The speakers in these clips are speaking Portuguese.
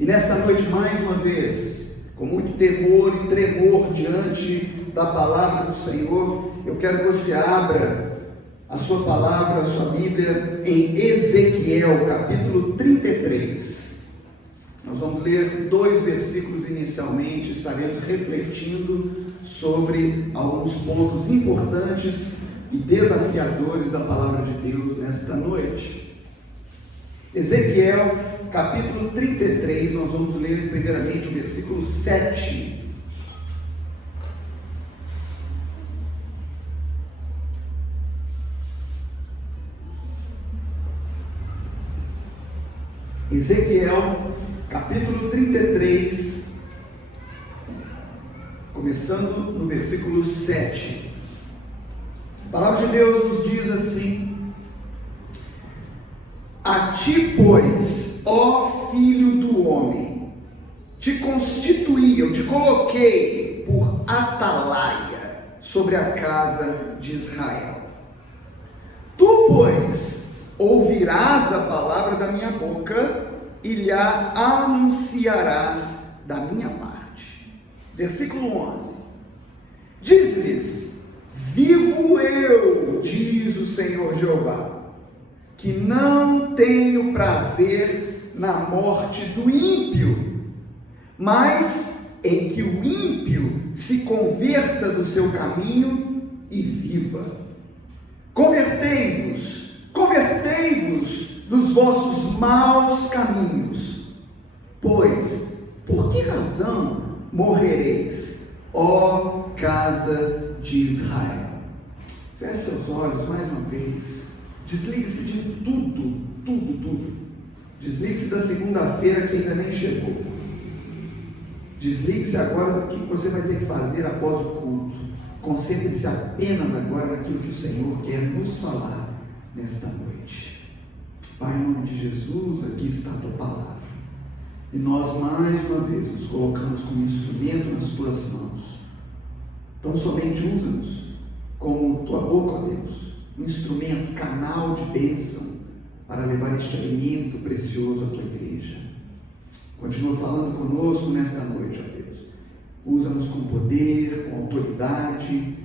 E nesta noite, mais uma vez, com muito temor e tremor diante da palavra do Senhor, eu quero que você abra a sua palavra, a sua Bíblia, em Ezequiel, capítulo 33. Nós vamos ler 2 versículos inicialmente, estaremos refletindo sobre alguns pontos importantes e desafiadores da palavra de Deus nesta noite. Ezequiel, capítulo 33, nós vamos ler primeiramente o versículo 7. Ezequiel, capítulo 33, começando no versículo 7. A palavra de Deus nos diz assim: A ti, pois, ó filho do homem, te constituí, eu te coloquei por atalaia sobre a casa de Israel. Tu, pois, ouvirás a palavra da minha boca e lhe anunciarás da minha parte. Versículo 11. Diz-lhes: Vivo eu, diz o Senhor Jeová, que não tenho prazer na morte do ímpio, mas em que o ímpio se converta do seu caminho e viva. Convertei-vos dos vossos maus caminhos, pois por que razão morrereis, ó casa de Israel? Feche seus olhos mais uma vez. Desligue-se de tudo. Desligue-se da segunda-feira que ainda nem chegou. Desligue-se agora do que você vai ter que fazer após o culto. Concentre-se apenas agora naquilo que o Senhor quer nos falar nesta noite. Pai, em nome de Jesus, aqui está a tua palavra. E nós mais uma vez nos colocamos como instrumento nas tuas mãos. Então somente usa-nos como tua boca, ó Deus, um instrumento, canal de bênção para levar este alimento precioso à tua igreja. Continua falando conosco nesta noite, ó Deus. Usa-nos com poder, com autoridade,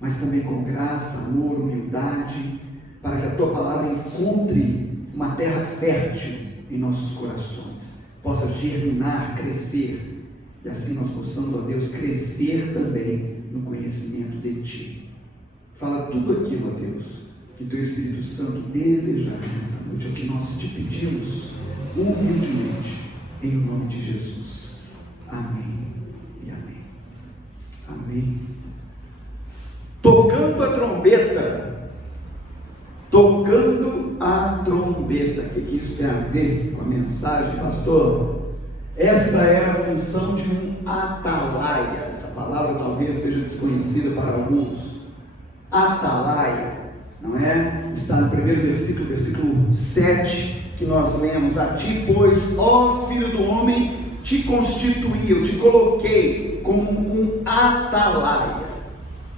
mas também com graça, amor, humildade, para que a tua palavra encontre uma terra fértil em nossos corações, possa germinar, crescer, e assim nós possamos, ó Deus, crescer também no conhecimento de ti. Fala tudo aquilo, ó Deus, que teu Espírito Santo desejar nesta noite, é o que nós te pedimos humildemente, em nome de Jesus. Amém e amém. Amém. Tocando a trombeta. Tocando a trombeta. O que isso tem a ver com a mensagem, pastor? Esta é a função de um atalaia. Essa palavra talvez seja desconhecida para alguns. Atalaia, não é? Está no primeiro versículo, versículo 7, que nós lemos: A ti, pois, ó filho do homem, te constituí, eu te coloquei como um atalaia.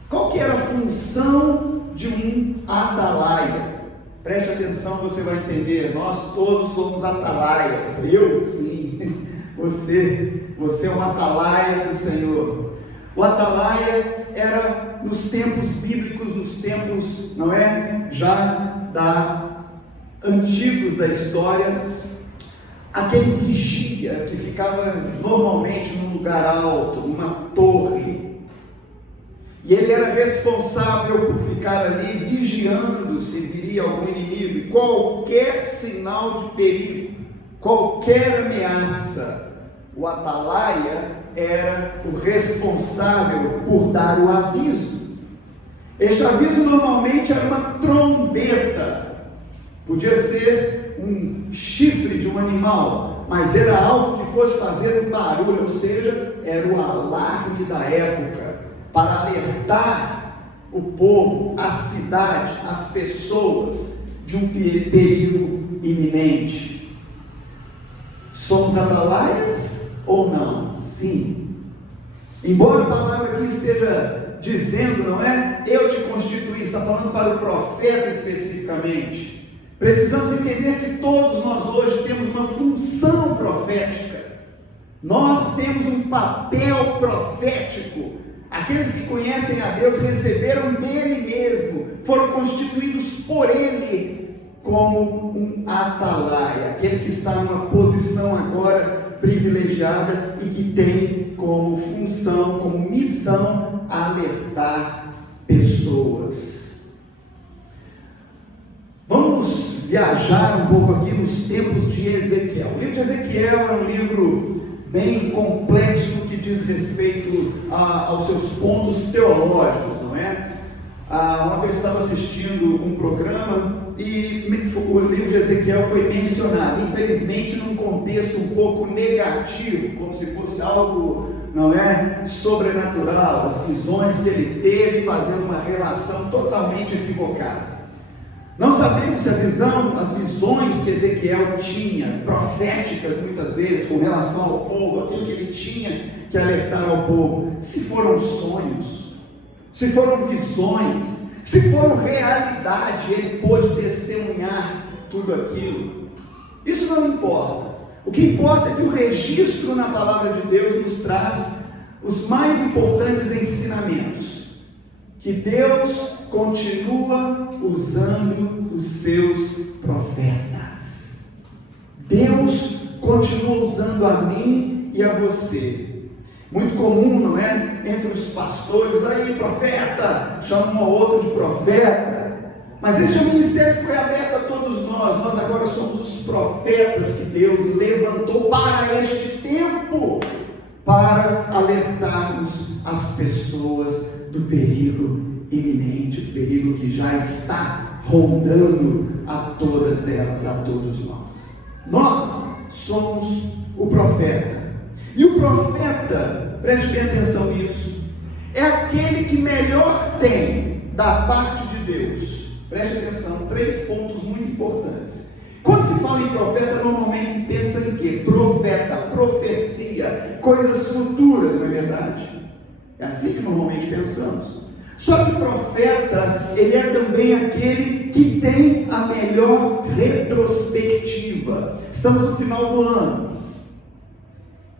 Qual que era a função de um atalaia? Preste atenção, você vai entender. Nós todos somos atalaias. Eu, sim. Você é um atalaia do Senhor. O atalaia era nos tempos bíblicos, nos tempos, não é? Já antigos da história, aquele vigia que ficava normalmente num lugar alto, numa torre, e ele era responsável por ficar ali vigiando se viria algum inimigo, e qualquer sinal de perigo, qualquer ameaça, o atalaia era o responsável por dar o aviso. Este aviso normalmente era uma trombeta, podia ser um chifre de um animal, mas era algo que fosse fazer um barulho, ou seja, era o alarme da época, para alertar o povo, a cidade, as pessoas de um perigo iminente. Somos atalaias ou não? Sim. Embora a palavra aqui esteja dizendo, não é? Eu te constituí, está falando para o profeta especificamente. Precisamos entender que todos nós hoje temos uma função profética. Nós temos um papel profético. Aqueles que conhecem a Deus receberam dele mesmo, foram constituídos por ele como um atalaia, aquele que está numa posição agora privilegiada e que tem como função, como missão, alertar pessoas. Vamos viajar um pouco aqui nos tempos de Ezequiel. O livro de Ezequiel é um livro bem complexo no que diz respeito aos seus pontos teológicos, não é? Ontem eu estava assistindo um programa e o livro de Ezequiel foi mencionado, infelizmente num contexto um pouco negativo, como se fosse algo, não é, sobrenatural, as visões que ele teve fazendo uma relação totalmente equivocada. Não sabemos se as visões que Ezequiel tinha, proféticas muitas vezes, com relação ao povo, aquilo que ele tinha que alertar ao povo, se foram sonhos, se foram visões, se foram realidade, ele pôde testemunhar tudo aquilo. Isso não importa. O que importa é que o registro na palavra de Deus nos traz os mais importantes ensinamentos, que Deus continua usando os seus profetas. Deus continua usando a mim e a você. Muito comum, não é? Entre os pastores, aí profeta, chama um ao outro de profeta. Mas este ministério foi aberto a todos nós. Nós agora somos os profetas que Deus levantou para este tempo, para alertarmos as pessoas do perigo iminente, do perigo que já está rondando a todas elas, a todos nós. Nós somos o profeta. E o profeta, preste bem atenção nisso, é aquele que melhor tem da parte de Deus. Preste atenção, 3 pontos muito importantes. Quando se fala em profeta, normalmente se pensa em quê? Profeta, profecia, coisas futuras, não é verdade? É assim que normalmente pensamos. Só que o profeta, ele é também aquele que tem a melhor retrospectiva. Estamos no final do ano.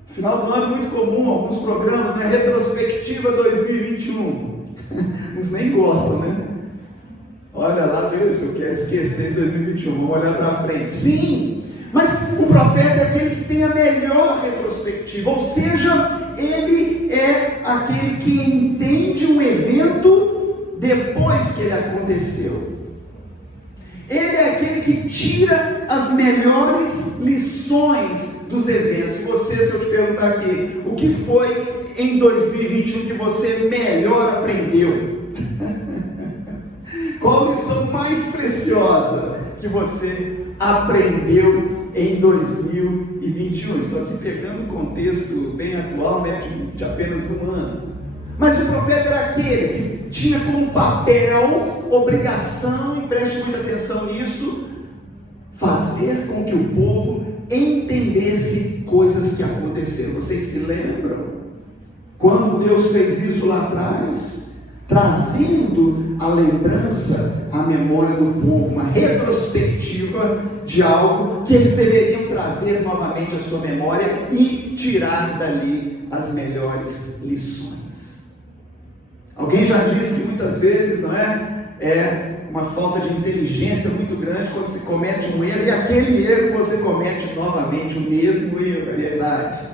Final do ano é muito comum, alguns programas, né? Retrospectiva 2021. Uns nem gostam, né? Olha lá, Deus, eu quero esquecer de 2021, vamos olhar para frente. Sim, mas o profeta é aquele que tem a melhor retrospectiva, ou seja, ele é aquele que entende um evento depois que ele aconteceu. Ele é aquele que tira as melhores lições dos eventos. Se eu te perguntar aqui, o que foi em 2021 que você melhor aprendeu? Qual a lição mais preciosa que você aprendeu em 2021? Estou aqui pegando um contexto bem atual, né, de apenas um ano. Mas o profeta era aquele que tinha como papel, obrigação, e preste muita atenção nisso, fazer com que o povo entendesse coisas que aconteceram. Vocês se lembram? Quando Deus fez isso lá atrás, trazendo a lembrança, a memória do povo, uma retrospectiva de algo que eles deveriam trazer novamente à sua memória e tirar dali as melhores lições. Alguém já disse que muitas vezes, não é uma falta de inteligência muito grande quando se comete um erro, e aquele erro você comete novamente o mesmo erro, é verdade.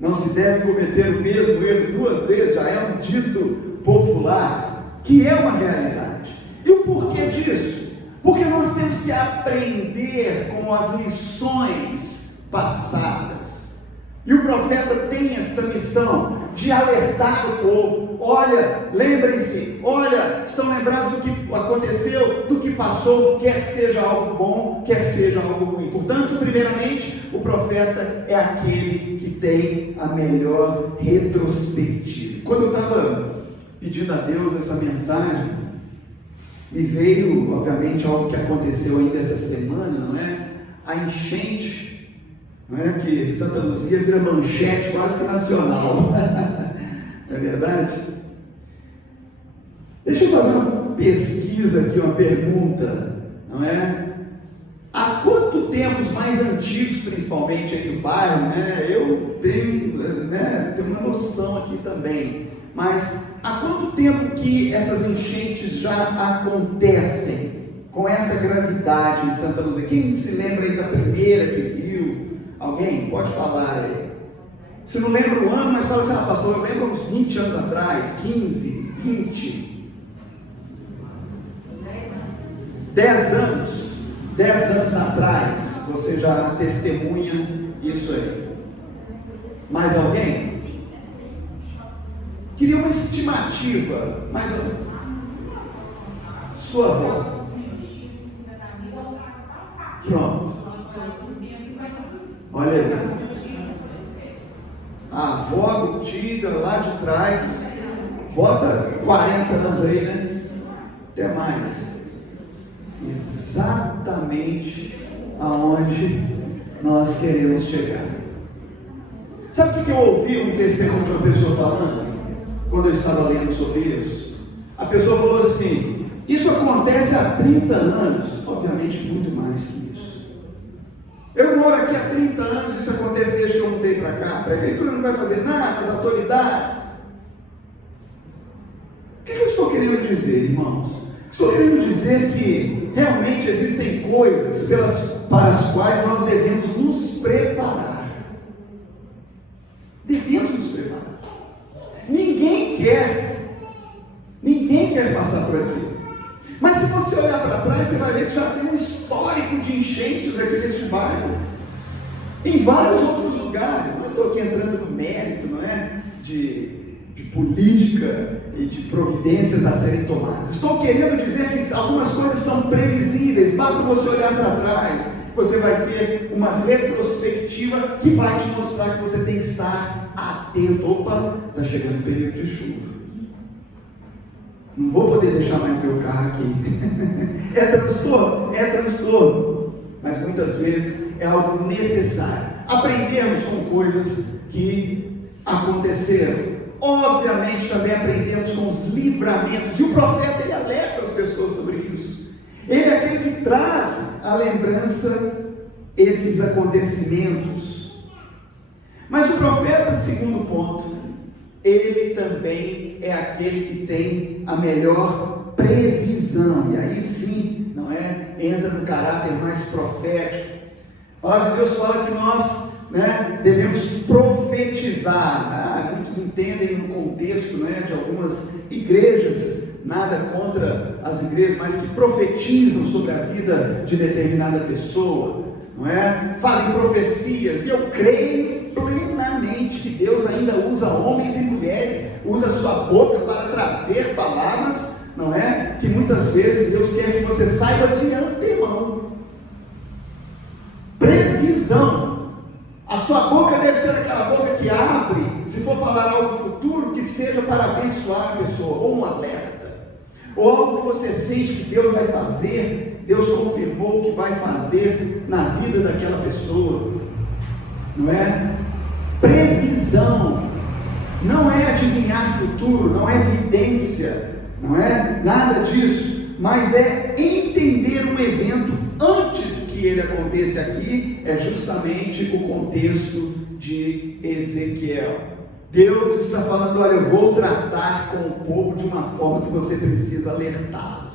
Não se deve cometer o mesmo erro 2 vezes, já é um dito popular, que é uma realidade. E o porquê disso? Porque nós temos que aprender com as lições passadas. E o profeta tem esta missão de alertar o povo. Olha, lembrem-se, olha, estão lembrados do que aconteceu, do que passou, quer seja algo bom, quer seja algo ruim. Portanto, primeiramente, o profeta é aquele que tem a melhor retrospectiva. Quando eu estava pedindo a Deus essa mensagem, me veio, obviamente, algo que aconteceu ainda essa semana, não é? A enchente, não é? Que Santa Luzia vira manchete quase que nacional. Não é verdade? Deixa eu fazer uma pesquisa aqui, uma pergunta, não é? Há quanto tempo, os mais antigos principalmente aí do bairro, né? Eu tenho também. Mas há quanto tempo que essas enchentes já acontecem com essa gravidade em Santa Luzia? Quem se lembra aí da primeira que viu? Alguém? Pode falar aí. Se não lembra o ano, mas fala assim: pastor, eu lembro uns 20 anos atrás, 15, 20, 10 anos atrás, você já testemunha isso aí. Mais alguém? Queria uma estimativa, mais sua avó. Pronto. Olha aí. A avó do Tida lá de trás, bota 40 anos aí, né? Até mais. Exatamente aonde nós queremos chegar. Sabe o que eu ouvi um testemunho de uma pessoa falando? Quando eu estava lendo sobre isso, a pessoa falou assim: isso acontece há 30 anos, obviamente muito mais que isso. Eu moro aqui há 30 anos, isso acontece desde que eu mudei para cá. A prefeitura não vai fazer nada, as autoridades. O que eu estou querendo dizer, irmãos? Estou querendo dizer que realmente existem coisas para as quais nós devemos nos preparar. Devemos nos preparar. Ninguém quer passar por aqui. Mas se você olhar para trás, você vai ver que já tem um histórico de enchentes aqui neste bairro, em vários outros lugares. Não estou aqui entrando no mérito, não é? De política e de providências a serem tomadas. Estou querendo dizer que algumas coisas são previsíveis. Basta você olhar para trás, você vai ter uma retrospectiva que vai te mostrar que você tem que estar atento. Opa, está chegando o período de chuva. Não vou poder deixar mais meu carro aqui. É transtorno, mas muitas vezes é algo necessário. Aprendermos com coisas que aconteceram. Obviamente também aprendemos com os livramentos. E o profeta, ele alerta as pessoas sobre isso. Ele é aquele que traz à lembrança esses acontecimentos. Mas o profeta, segundo ponto, ele também é aquele que tem a melhor previsão. E aí sim, não é? Entra no caráter mais profético. A palavra de Deus fala que nós, devemos profetizar. Muitos entendem no contexto, de algumas igrejas, nada contra as igrejas, mas que profetizam sobre a vida de determinada pessoa, não é? Fazem profecias. E eu creio plenamente que Deus ainda usa homens e mulheres, usa a sua boca para trazer palavras, não é? Que muitas vezes Deus quer que você saiba de antemão. Previsão. A sua boca deve ser aquela boca que abre, se for falar algo futuro, que seja para abençoar a pessoa, ou um alerta, ou algo que você sente que Deus vai fazer, Deus confirmou que vai fazer na vida daquela pessoa, não é? Previsão, não é adivinhar futuro, não é evidência, não é nada disso, mas é entender um evento antes que ele aconteça. Aqui é justamente o contexto de Ezequiel. Deus está falando: olha, eu vou tratar com o povo de uma forma que você precisa alertá-los.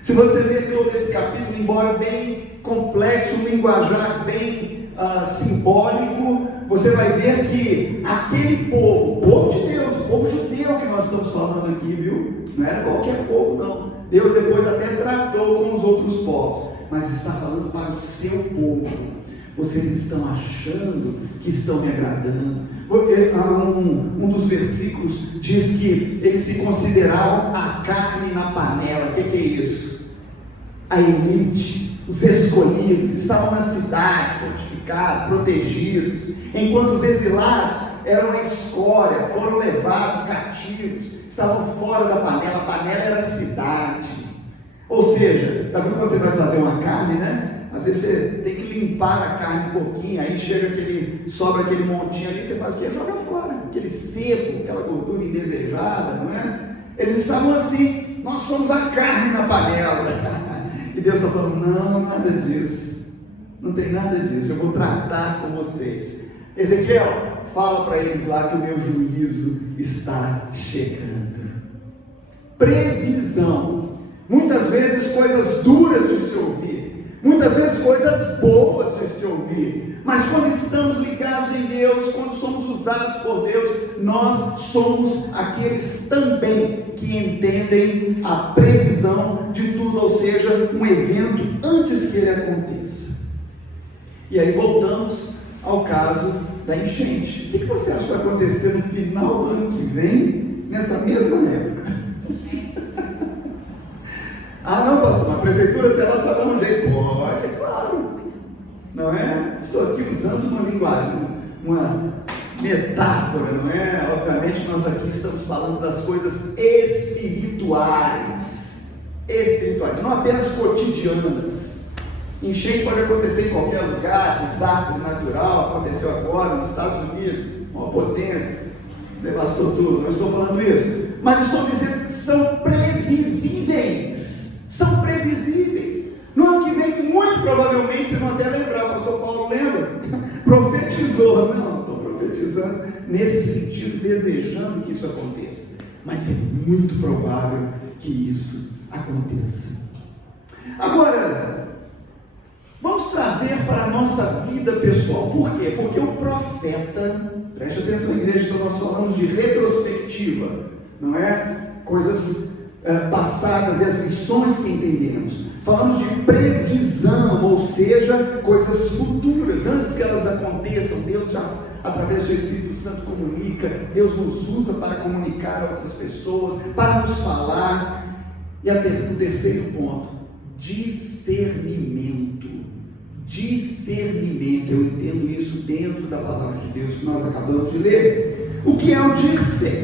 Se você ler todo esse capítulo, embora bem complexo, um linguajar bem simbólico, você vai ver que aquele povo, o povo de Deus, o povo judeu que nós estamos falando aqui, viu? Não era qualquer povo, não. Deus depois até tratou com os outros povos, mas está falando para o seu povo. Vocês estão achando que estão me agradando. Um dos versículos diz que eles se consideravam a carne na panela. O que é isso? A elite, os escolhidos, estavam na cidade, fortificados, protegidos, enquanto os exilados eram a escória, foram levados cativos, estavam fora da panela. A panela era a cidade. Ou seja, já viu quando você vai fazer uma carne, Às vezes você tem que limpar a carne um pouquinho, aí sobra aquele montinho ali, você faz o quê? Joga fora, aquele sebo, aquela gordura indesejada, não é? Eles estavam assim: nós somos a carne na panela. E Deus está falando: não, nada disso, não tem nada disso, eu vou tratar com vocês. Ezequiel, fala para eles lá que o meu juízo está chegando. Previsão. Muitas vezes coisas duras de se ouvir, muitas vezes coisas boas de se ouvir, mas quando estamos ligados em Deus, quando somos usados por Deus, nós somos aqueles também que entendem a previsão de tudo, ou seja, um evento antes que ele aconteça. E aí voltamos ao caso da enchente. O que você acha que vai acontecer no final do ano que vem, nessa mesma época? Ah, não, pastor, a prefeitura até lá para dar um jeito. Pode, é claro. Não é? Estou aqui usando uma linguagem, uma metáfora, não é? Obviamente nós aqui estamos falando das coisas espirituais, não apenas cotidianas. Enchente pode acontecer em qualquer lugar, desastre natural, aconteceu agora nos Estados Unidos, uma potência, devastou tudo, não estou falando isso, mas estou dizendo que são previsíveis. São previsíveis. No ano que vem, muito provavelmente, vocês vão até lembrar, o pastor Paulo lembra? Profetizou. Não, estou profetizando nesse sentido, desejando que isso aconteça. Mas é muito provável que isso aconteça. Agora, vamos trazer para a nossa vida pessoal. Por quê? Porque o profeta, preste atenção, igreja, então nós falamos de retrospectiva, não é? Coisas passadas e as lições que entendemos. Falamos de previsão, ou seja, coisas futuras, antes que elas aconteçam. Deus já, através do seu Espírito Santo, comunica. Deus nos usa para comunicar a outras pessoas, para nos falar. E o terceiro ponto, discernimento. Discernimento, eu entendo isso dentro da palavra de Deus que nós acabamos de ler. O que é o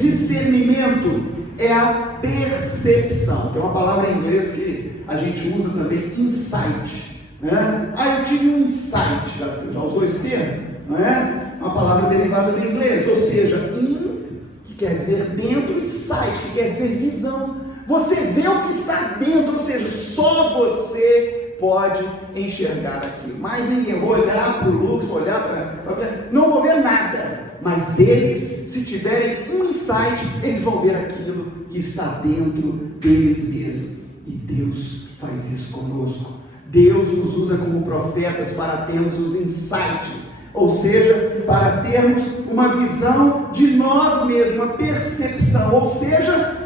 discernimento? É a percepção, que é uma palavra em inglês que a gente usa também, insight, né? Eu tive um insight, já usou esse termo? Não é? Uma palavra derivada do inglês, ou seja, que quer dizer dentro, e sight, que quer dizer visão. Você vê o que está dentro, ou seja, só você pode enxergar aquilo, mais ninguém. Eu vou olhar para o Lucas, vou olhar para... não vou ver nada. Mas eles, se tiverem um insight, eles vão ver aquilo que está dentro deles mesmos. E Deus faz isso conosco. Deus nos usa como profetas para termos os insights, ou seja, para termos uma visão de nós mesmos, uma percepção, ou seja,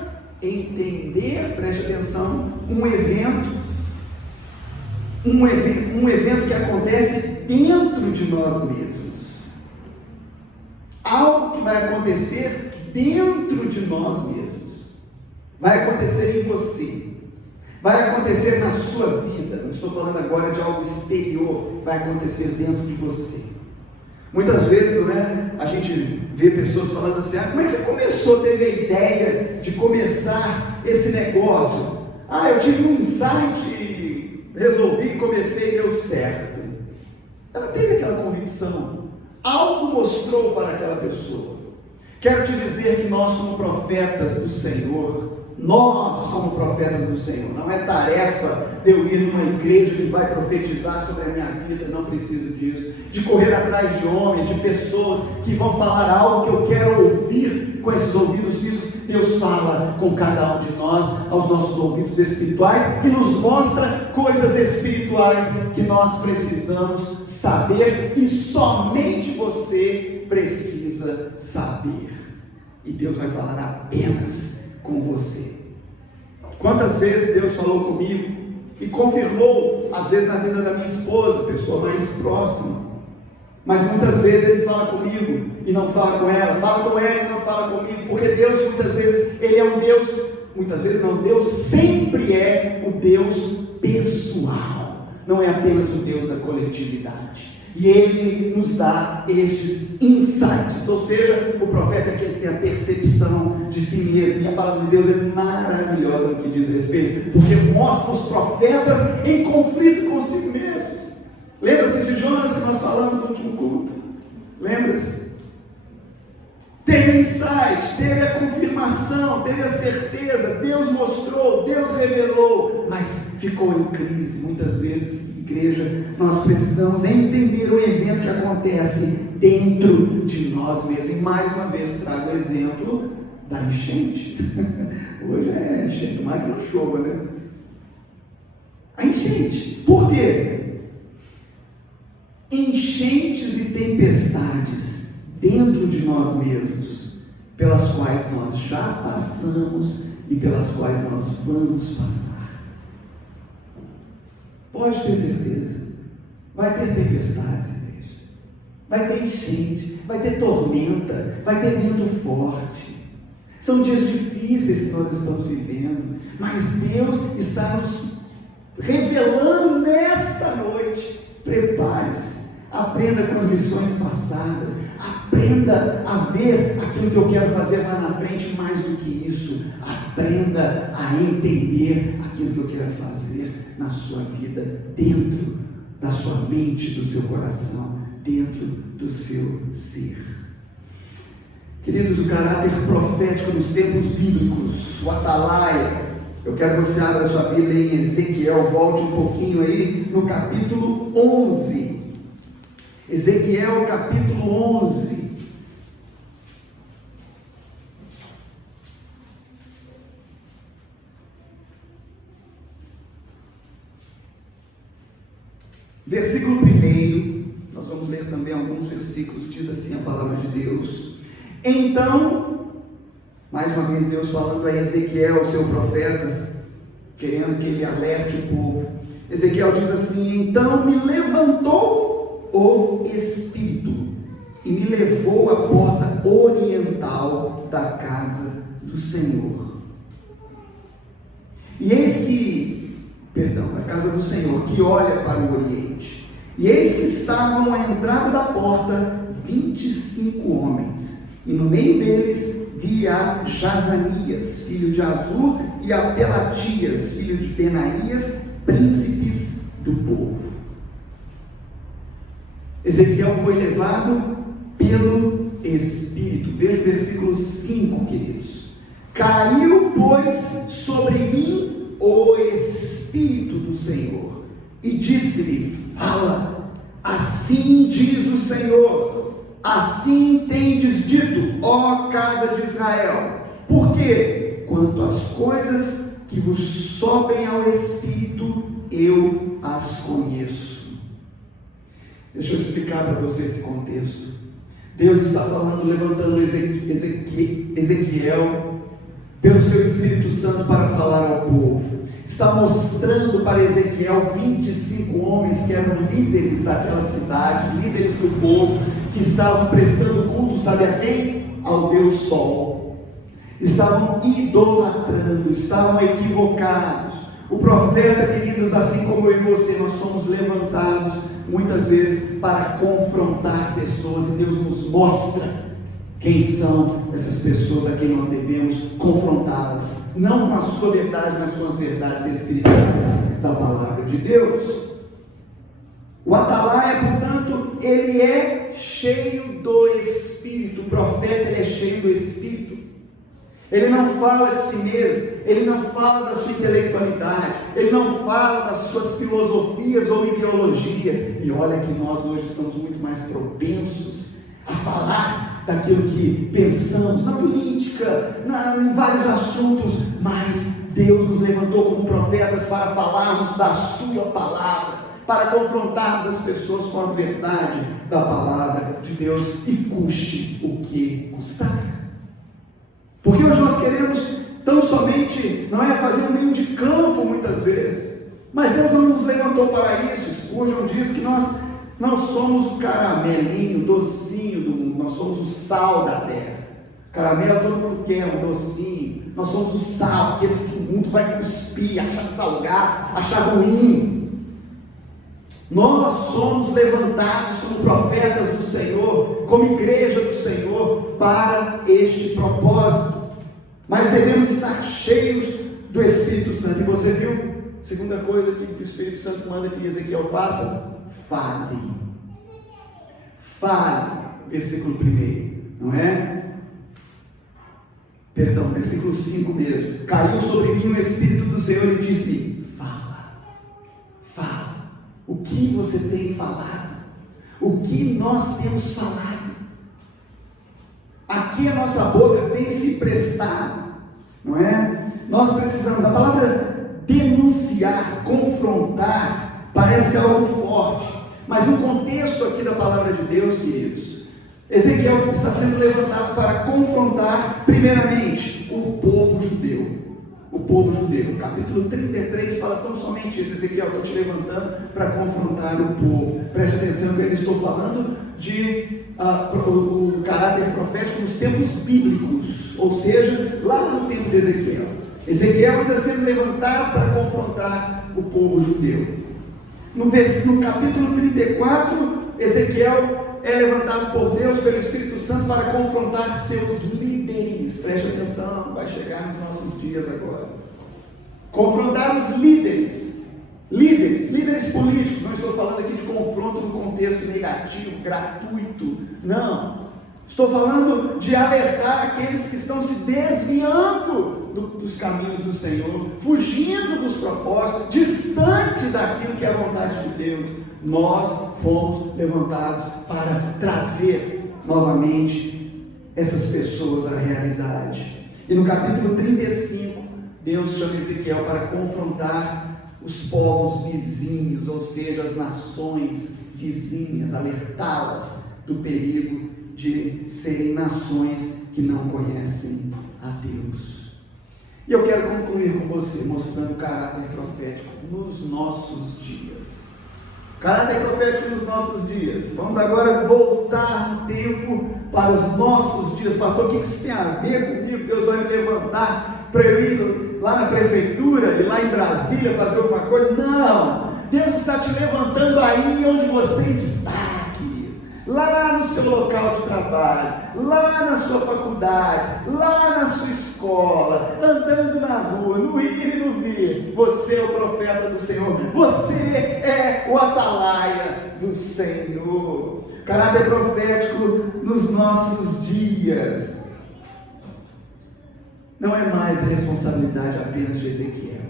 entender, preste atenção, um evento que acontece dentro de nós mesmos. Algo que vai acontecer dentro de nós mesmos, vai acontecer em você, vai acontecer na sua vida. Não estou falando agora de algo exterior, vai acontecer dentro de você. Muitas vezes, não é? A gente vê pessoas falando assim: como é que você começou, teve a ideia de começar esse negócio? Eu tive um insight, resolvi, comecei e deu certo. Ela teve aquela convicção. Algo mostrou para aquela pessoa. Quero te dizer que nós, como profetas do Senhor, não é tarefa de eu ir numa igreja que vai profetizar sobre a minha vida, não preciso disso, de correr atrás de homens, de pessoas que vão falar algo que eu quero ouvir com esses ouvidos físicos. Deus fala com cada um de nós, aos nossos ouvidos espirituais, e nos mostra coisas espirituais que nós precisamos saber, e somente você precisa saber, e Deus vai falar apenas com você. Quantas vezes Deus falou comigo e confirmou, às vezes na vida da minha esposa, pessoa mais próxima, mas muitas vezes Ele fala comigo e não fala com ela, fala com ela e não fala comigo, porque Deus muitas vezes, Ele é um Deus, muitas vezes não, Deus sempre é o Deus pessoal, não é apenas o Deus da coletividade. E Ele nos dá estes insights, ou seja, o profeta é aquele que tem a percepção de si mesmo, e a palavra de Deus é maravilhosa no que diz respeito, porque mostra os profetas em conflito consigo mesmos. Lembra-se de Jonas que nós falamos no último culto? Lembra-se? Teve insight, teve a confirmação, teve a certeza, Deus mostrou, Deus revelou, mas ficou em crise, muitas vezes Igreja, nós precisamos entender o evento que acontece dentro de nós mesmos. E mais uma vez trago o exemplo da enchente. Hoje é enchente, tomara que não chova, né? A enchente. Por quê? Enchentes e tempestades dentro de nós mesmos, pelas quais nós já passamos e pelas quais nós vamos passar. Pode ter certeza, vai ter tempestades, igreja, vai ter enchente, vai ter tormenta, vai ter vento forte. São dias difíceis que nós estamos vivendo, mas Deus está nos revelando nesta noite. Prepare-se, aprenda com as lições passadas, aprenda a ver aquilo que eu quero fazer lá na frente. Mais do que isso, aprenda a entender aquilo que eu quero fazer na sua vida, dentro da sua mente, do seu coração, dentro do seu ser. Queridos, o caráter profético nos tempos bíblicos, o atalaia. Eu quero que você abra a sua Bíblia em Ezequiel, volte um pouquinho aí no capítulo 11. Ezequiel capítulo 11. Versículo 1, nós vamos ler também alguns versículos, diz assim a palavra de Deus. Então, mais uma vez Deus falando a Ezequiel, seu profeta, querendo que ele alerte o povo. Ezequiel diz assim: então me levantou o Espírito e me levou à porta oriental da casa do Senhor. E eis que, da casa do Senhor, que olha para o Oriente. E eis que estavam à entrada da porta 25 homens, e no meio deles via Jazanias, filho de Azur, e a Pelatias, filho de Benaías, príncipes do povo. Ezequiel foi levado pelo Espírito. Veja o versículo 5, queridos. Caiu, pois, sobre mim o Espírito do Senhor, e disse-me: fala, assim diz o Senhor, assim tendes dito, ó casa de Israel, porque quanto às coisas que vos sobem ao Espírito, eu as conheço. Deixa eu explicar para você esse contexto. Deus está falando, levantando Ezequiel pelo seu Espírito Santo para falar ao povo. Está mostrando para Ezequiel 25 homens que eram líderes daquela cidade, líderes do povo, que estavam prestando culto, sabe a quem? Ao Deus Sol. Estavam idolatrando, estavam equivocados. O profeta, queridos, assim como eu e você, nós somos levantados muitas vezes para confrontar pessoas, e Deus nos mostra quem são essas pessoas a quem nós devemos confrontá-las, não com a sua verdade, mas com as verdades espirituais da palavra de Deus. O atalaia, portanto, ele é cheio do Espírito. O profeta, ele é cheio do Espírito. Ele não fala de si mesmo, ele não fala da sua intelectualidade, ele não fala das suas filosofias ou ideologias. E olha que nós hoje estamos muito mais propensos a falar daquilo que pensamos, na política, em vários assuntos, mas Deus nos levantou como profetas para falarmos da sua palavra, para confrontarmos as pessoas com a verdade da palavra de Deus, e custe o que custar. Porque hoje nós queremos tão somente, não é fazer um meio de campo muitas vezes, mas Deus não nos levantou para isso. Spurgeon diz que nós não somos o caramelinho, docinho do mundo, nós somos o sal da terra. Caramelo todo mundo quer, um docinho. Nós somos o sal, aqueles que o mundo vai cuspir, achar salgado, achar ruim. Nós somos levantados como profetas do Senhor, como igreja do Senhor, para este propósito. Mas devemos estar cheios do Espírito Santo. E você viu? Segunda coisa que o Espírito Santo manda que Ezequiel faça: fale. Fale. Versículo 1, não é? Perdão, versículo 5 mesmo. Caiu sobre mim o Espírito do Senhor e disse-me: fala. Fala. O que você tem falado? O que nós temos falado? Aqui a nossa boca tem se prestado, não é? Nós precisamos, a palavra denunciar, confrontar, parece algo forte, mas no contexto aqui da palavra de Deus, queridos, Ezequiel está sendo levantado para confrontar, primeiramente, o povo judeu. O povo judeu. Capítulo 33 fala tão somente isso. Ezequiel, estou te levantando para confrontar o povo. Preste atenção que eu estou falando de o caráter profético nos tempos bíblicos, ou seja, lá no tempo de Ezequiel. Ezequiel ainda sendo levantado para confrontar o povo judeu. No capítulo 34, Ezequiel é levantado por Deus, pelo Espírito Santo, para confrontar seus líderes. Preste atenção, vai chegar nos nossos dias agora. Confrontar os líderes políticos. Não estou falando aqui de confronto no contexto negativo, gratuito. Não. Estou falando de alertar aqueles que estão se desviando dos caminhos do Senhor, fugindo dos propósitos, distante daquilo que é a vontade de Deus. Nós fomos levantados para trazer novamente essas pessoas à realidade. E no capítulo 35, Deus chama Ezequiel para confrontar os povos vizinhos, ou seja, as nações vizinhas, alertá-las do perigo de serem nações que não conhecem a Deus. E eu quero concluir com você, mostrando o caráter profético nos nossos dias. Caráter profético nos nossos dias. Vamos agora voltar no tempo para os nossos dias. Pastor, o que isso tem a ver comigo? Deus vai me levantar para eu ir lá na prefeitura e lá em Brasília fazer alguma coisa? Não! Deus está te levantando aí onde você está, querido. Lá no seu local de trabalho, lá na sua faculdade, lá na sua escola, andando na rua, no ir e no vir. Você é o profeta do Senhor, você é o atalaia do Senhor. Caráter profético nos nossos dias. Não é mais a responsabilidade apenas de Ezequiel,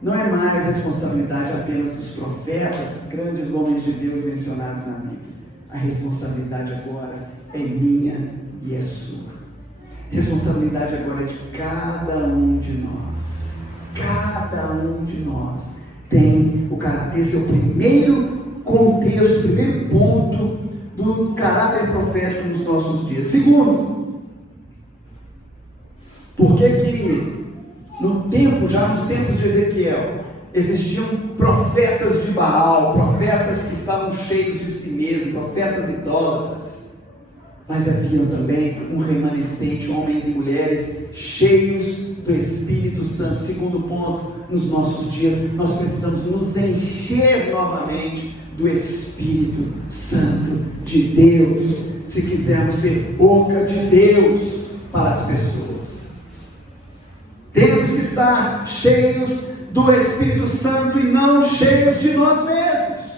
não é mais a responsabilidade apenas dos profetas, grandes homens de Deus mencionados na Bíblia. A responsabilidade agora é minha e é sua. Responsabilidade agora é de cada um de nós. Cada um de nós tem o caráter. Esse é o primeiro contexto, o primeiro ponto do caráter profético nos nossos dias. Segundo, por que já nos tempos de Ezequiel, existiam profetas de Baal, profetas que estavam cheios de si mesmos, profetas idólatras, mas haviam também um remanescente, homens e mulheres cheios do Espírito Santo. Segundo ponto, nos nossos dias, nós precisamos nos encher novamente do Espírito Santo de Deus, se quisermos ser boca de Deus para as pessoas. Temos que estar cheios do Espírito Santo e não cheios de nós mesmos.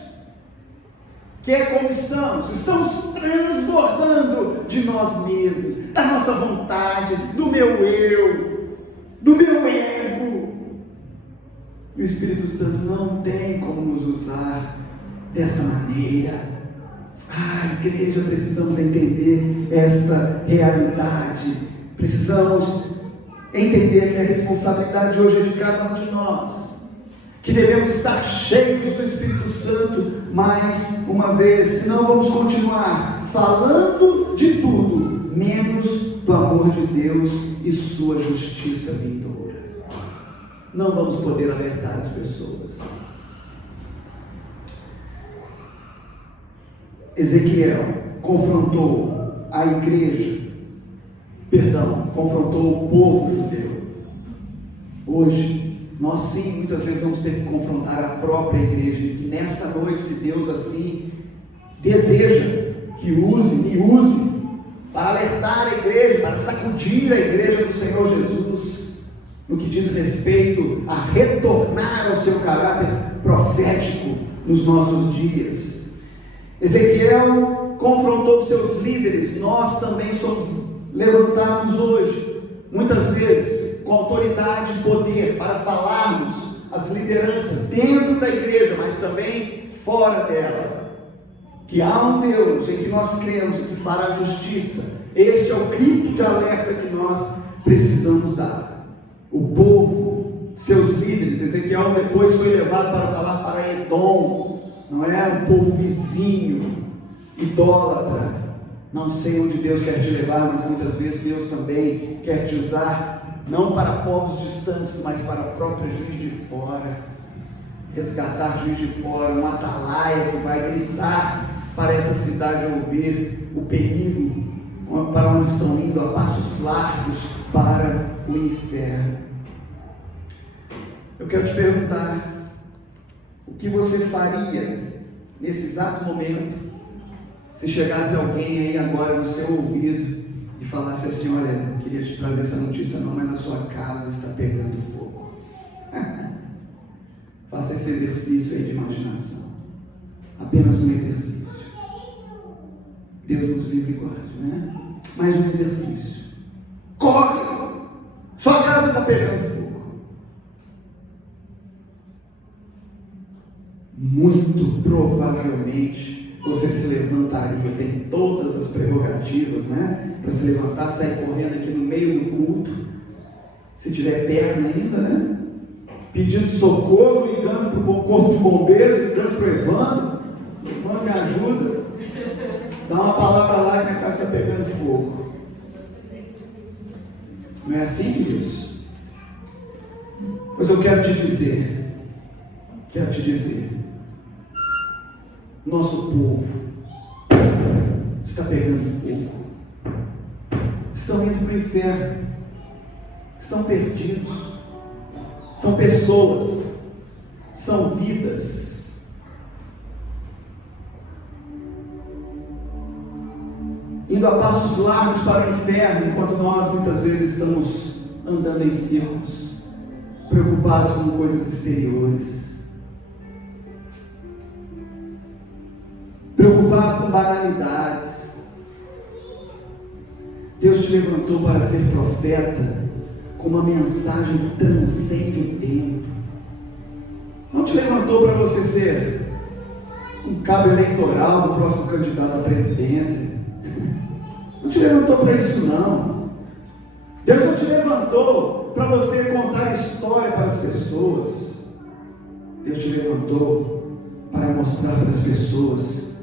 Que é como estamos? Estamos transbordando de nós mesmos, da nossa vontade, do meu eu, do meu ego. E o Espírito Santo não tem como nos usar dessa maneira. Igreja, precisamos entender esta realidade. Precisamos entender que a responsabilidade hoje é de cada um de nós, que devemos estar cheios do Espírito Santo mais uma vez, senão vamos continuar falando de tudo, menos do amor de Deus e sua justiça vindoura. Não vamos poder alertar as pessoas. Ezequiel confrontou a igreja, confrontou o povo judeu. Hoje, nós sim, muitas vezes vamos ter que confrontar a própria igreja, e que nesta noite, se Deus assim deseja, que me use para alertar a igreja, para sacudir a igreja do Senhor Jesus, no que diz respeito a retornar ao seu caráter profético nos nossos dias. Ezequiel confrontou seus líderes. Nós também somos levantados hoje, muitas vezes, com autoridade e poder, para falarmos as lideranças dentro da igreja, mas também fora dela, que há um Deus em que nós cremos e que fará justiça. Este é o grito de alerta que nós precisamos dar. O povo, seus líderes, Ezequiel depois foi levado para falar para Edom, não é? Um povo vizinho, idólatra. Não sei onde Deus quer te levar, mas muitas vezes Deus também quer te usar, não para povos distantes, mas para o próprio Juiz de Fora. Resgatar Juiz de Fora, um atalaia que vai gritar para essa cidade ouvir o perigo, para onde estão indo a passos largos para o inferno. Eu quero te perguntar, o que você faria nesse exato momento, se chegasse alguém aí agora no seu ouvido e falasse assim: olha, não queria te trazer essa notícia não, mas a sua casa está pegando fogo. Faça esse exercício aí de imaginação, apenas um exercício. Deus nos livre e guarde, né? Mais um exercício. Corre! Sua casa está pegando fogo. Muito provavelmente você se levantaria, tem todas as prerrogativas, né? Para se levantar, sair correndo aqui no meio do culto, se tiver perna ainda, né? Pedindo socorro, ligando para o corpo de bombeiros, ligando para o Evandro me ajuda, dá uma palavra lá que minha casa está pegando fogo. Não é assim, queridos? Pois eu quero te dizer, nosso povo está pegando fogo, estão indo para o inferno, estão perdidos, são pessoas, são vidas, indo a passos largos para o inferno, enquanto nós muitas vezes estamos andando em círculos, preocupados com coisas exteriores, preocupado com banalidades. Deus te levantou para ser profeta com uma mensagem que transcende o tempo. Não te levantou para você ser um cabo eleitoral do próximo candidato à presidência. Não te levantou para isso não. Deus não te levantou para você contar história para as pessoas. Deus te levantou para mostrar para as pessoas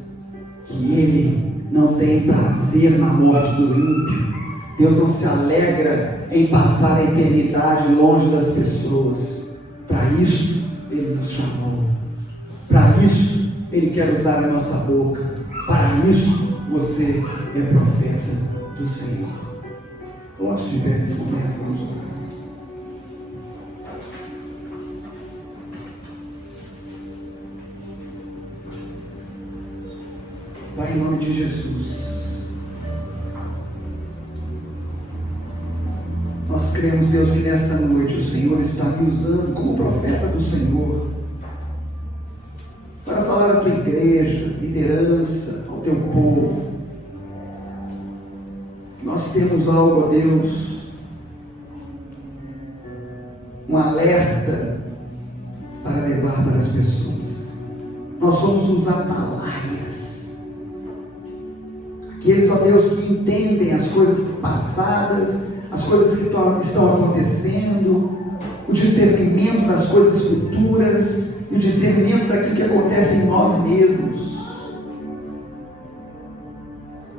que Ele não tem prazer na morte do ímpio. Deus não se alegra em passar a eternidade longe das pessoas. Para isso Ele nos chamou. Para isso Ele quer usar a nossa boca. Para isso você é profeta do Senhor. Coloque-se de pé nesse momento, vamos orar. Pai, em nome de Jesus, nós cremos, Deus, que nesta noite o Senhor está me usando como profeta do Senhor para falar à tua igreja, liderança, ao teu povo. Nós temos algo, ó Deus, um alerta para levar para as pessoas. Nós somos os atalaias, aqueles, ó Deus, que entendem as coisas passadas, as coisas que estão acontecendo, o discernimento das coisas futuras e o discernimento daquilo que acontece em nós mesmos.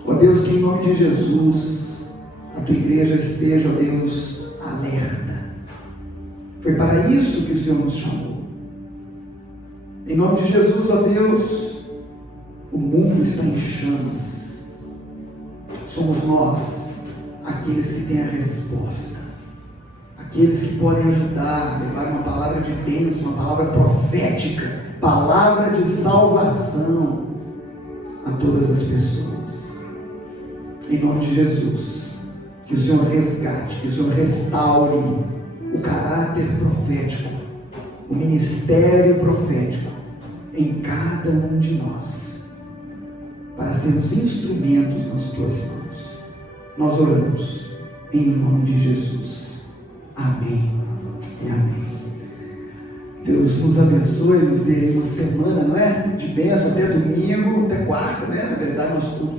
Ó Deus, que em nome de Jesus a tua igreja esteja, ó Deus, alerta. Foi para isso que o Senhor nos chamou. Em nome de Jesus, ó Deus, o mundo está em chamas. Somos nós aqueles que têm a resposta, aqueles que podem ajudar, levar uma palavra de bênção, uma palavra profética, palavra de salvação a todas as pessoas. Em nome de Jesus, que o Senhor resgate, que o Senhor restaure o caráter profético, o ministério profético em cada um de nós, para sermos instrumentos nas tuas mãos. Nós oramos em nome de Jesus. Amém e amém. Deus nos abençoe, nos dê uma semana, não é? De bênção até domingo, até quarta, né? Na verdade, nosso culto